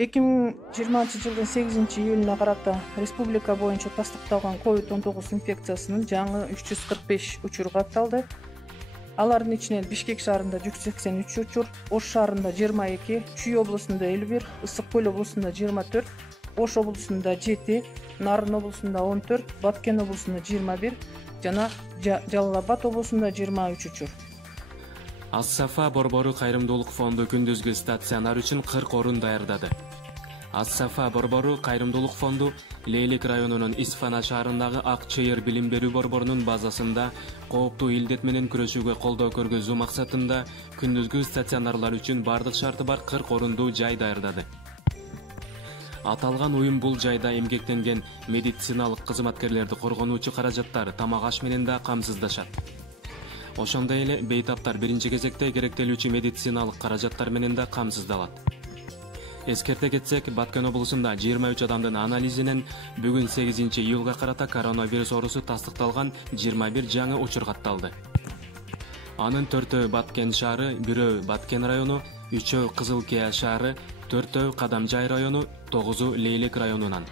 2020-жылдын 8-июлуна карата республика боюнча тастыкталган COVID-19 инфекциясынын жаңы 345 учуру катталды. Алардын ичинен Бишкек шаарында 183 учур, Ош шаарында 22, Чүй облусунда 51, Ысык Көл облусунда 24, Ош облусунда 7, Нарын облусунда 14, Баткен облусунда 21 жана Жалал Абад облусунда 23 учур. Ас-Сафа Борбору кайрымдуулук фонду күндүзгү стационар үчүн 40 орун даярдады. Ас-Сафа Борбору кайрымдуулук фонду Лейлик районунун Исфана шаарындагы Ак Чыйыр билим берүү борборунун базасында кооптуу илдет менен күрөшүүгө колдоо көргөзүү максатында күндүзгү стационарлар үчүн бардык шарты бар 40 орундуу жай даярдады. Аталган уюм бул жайда эмгектенген медициналык кызматкерлерди коргонуучу каражаттар, тамак аш менен да камсыздашат. Ошондой эле бейтаптар биринчи кезекте керектелүүчү медициналык каражаттар менен да камсыздалат. Эскерте кетсек, Баткен облусунда 23 адамдын анализинен бүгүн 8-июлга карата коронавирус оорусу тастыкталган 21 жаңы учур катталды. Анын 4-өө Баткен шаары, 1-өө Баткен району, 3-өө Кызыл Кия шаары, 4-өө Кадамжай району, 9-у Лейлик районунан.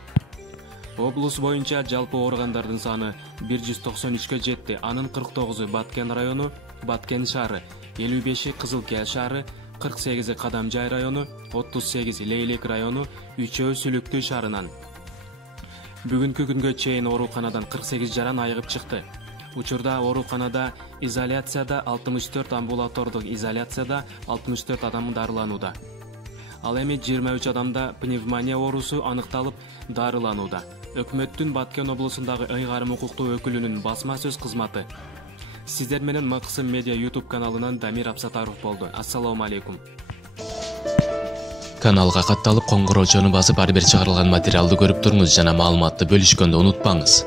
Облус боюнча жалпы ооругандардын саны 193-кө жетти. Анын 49-у Баткен району, Баткен шаары, 55-и Кызыл Кия шаары, 48-и Кадамжай району, 38-и Лейлик району, 3-өө Сүлүктүү шаарынан. Бүгүнкү күнгө чейин ооруканадан 48 жаран айыгып чыкты. Учурда ооруканада изоляцияда 64, амбулатордук изоляцияда 64 адам дарыланууда. Ал эми 23 адамда пневмония оорусу аныкталып дарыланууда. Өкмөттүн Баткен облусундагы ыйгарым укуктуу өкүлүнүн басма сөз кызматы. Сиздер менен Максым Медиа YouTube каналынан Дамир Абсатаров болду. Ассаламу алейкум. Каналга катталып, коңгуроочону басып, ар бир чыгарылган материалды көрүп туруңуз жана маалыматты бөлүшкөндү унутпаңыз.